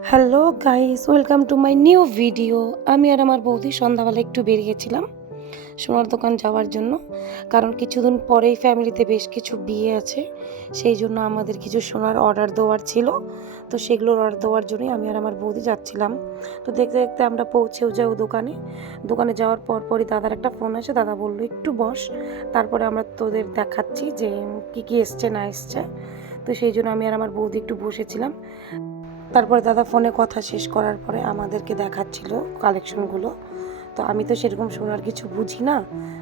Hello guys, welcome to my new video. আমি আর আমার বৌদি সন্ধ্যাবেলা একটু বেরিয়েছিলাম সোনার দোকান যাওয়ার জন্য, কারণ কিছুদিন পরেই ফ্যামিলিতে বেশ কিছু বিয়ে আছে, সেই জন্য আমাদের কিছু সোনার অর্ডার দেওয়ার ছিল। তো সেগুলোর অর্ডার দেওয়ার জন্যই আমি আর আমার বৌদি যাচ্ছিলাম। তো দেখতে দেখতে আমরা পৌঁছেও যাই দোকানে যাওয়ার পরই দাদার একটা ফোন আসে। দাদা বললো একটু বস, তারপরে আমরা তোদের দেখাচ্ছি যে কী কী এসছে না এসছে। তো সেই জন্য আমি আর আমার বৌদি একটু বসেছিলাম। তারপরে দাদা ফোনে কথা শেষ করার পরে আমাদেরকে দেখাচ্ছিল কালেকশনগুলো। তো আমি তো সেরকম সোনার কিছু বুঝি না,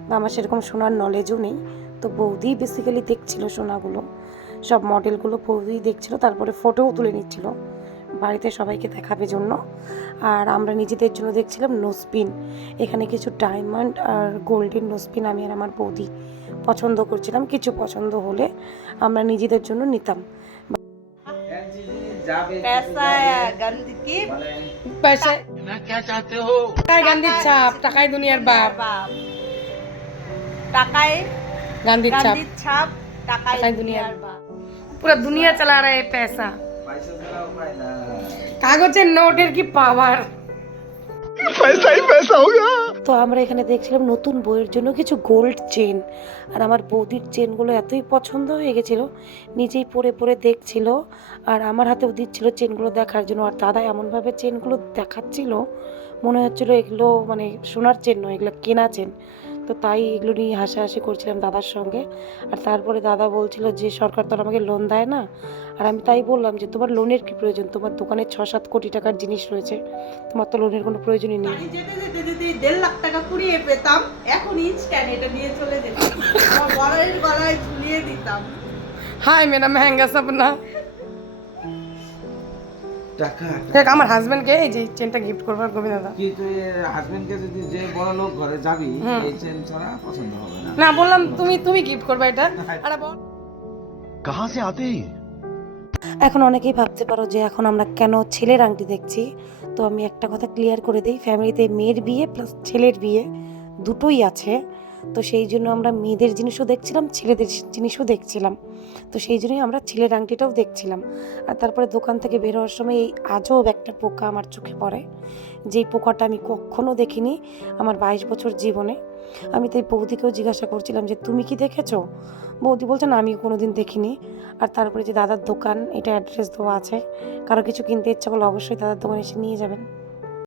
বা আমার সেরকম সোনার নলেজও নেই। তো বৌদি বেসিক্যালি দেখছিল সোনাগুলো, সব মডেলগুলো বৌদি দেখছিল, তারপরে ফটোও তুলে নিচ্ছিল বাড়িতে সবাইকে দেখাবে জন্য। আর আমরা নিজেদের জন্য দেখছিলাম নোসপিন। এখানে কিছু ডায়মন্ড আর গোল্ডেন নোসপিন আমি আর আমার বৌদি পছন্দ করছিলাম। কিছু পছন্দ হলে আমরা নিজেদের জন্য নিতাম। पैसा या गंद की पैसा कहना क्या चाहते हो? টাকায় গান্ধীর ছাপ, টাকায় দুনিয়ার বাপ। টাকায় गांधी छाप, গান্ধীর ছাপ, টাকায় টাকায় দুনিয়ার দুনিয়ার বাপ। पूरा दुनिया चला रहा है पैसा। কাগজের নোটের কি পাওয়ার। पैसा ही पैसा होगा। তো আমরা এখানে দেখছিলাম নতুন বইয়ের জন্য কিছু গোল্ড চেন, আর আমার বৌদির চেনগুলো এতই পছন্দ হয়ে গেছিলো, নিজেই পরে পরে দেখছিল আর আমার হাতেও দিচ্ছিল চেনগুলো দেখার জন্য। আর দাদা এমনভাবে চেনগুলো দেখাচ্ছিল, মনে হচ্ছিলো এগুলো মানে সোনার চেন নয়, এগুলো কেনা চেন। তো তাই এগুলো নিয়ে হাসাহাসি করছিলাম দাদার সঙ্গে। আর তারপরে দাদা বলছিল যে সরকার তো আর আমাকে লোন দেয় না। আর আমি তাই বললাম যে তোমার লোনের কি প্রয়োজন, তোমার দোকানে 6-7 কোটি টাকার জিনিস রয়েছে, তোমার তো লোনের কোনো প্রয়োজনই নেই। বাড়ি যেতে যেতে যদি 1.5 লাখ টাকা কুড়িয়ে পেতাম, এখন ইনস্ট্যান্ট এটা নিয়ে চলে যেতাম, আমার বড়ের গলায় ঝুলিয়ে দিতাম। হাই মেরা মেহেঙ্গা সপনা। টাকা দেখ আমার হাজবেন্ডকে এই যে চেনটা গিফট করবো গোবিন্দ দাদা। কি তুই হাজবেন্ডকে যদি যে বড় লোক ঘরে যাবি এই চেন ছাড়া পছন্দ হবে না। না বললাম তুমি গিফট করবে এটা। আর বল कहाँ से आते हैं? এখন অনেকেই ভাবতে পারো যে এখন আমরা কেন ছেলের আংটি দেখছি। তো আমি একটা কথা ক্লিয়ার করে দিই, ফ্যামিলিতে মেয়ের বিয়ে প্লাস ছেলের বিয়ে দুটোই আছে। তো সেই জন্য আমরা মেয়েদের জিনিসও দেখছিলাম, ছেলেদের জিনিসও দেখছিলাম। তো সেই জন্যই আমরা ছেলের আংটিটাও দেখছিলাম। আর তারপরে দোকান থেকে বের হওয়ার সময় এই আজব একটা পোকা আমার চোখে পড়ে, যেই পোকাটা আমি কখনো দেখিনি আমার 22 বছর জীবনে। আমি তাই বৌদিকেও জিজ্ঞাসা করছিলাম যে তুমি কি দেখেছো। বৌদি বলছে না, আমি কোনোদিন দেখিনি। আর তারপরে যে দাদার দোকান, এটা অ্যাড্রেস দেওয়া আছে, কারো কিছু কিনতে ইচ্ছা করলে অবশ্যই দাদার দোকানে এসে নিয়ে যাবেন।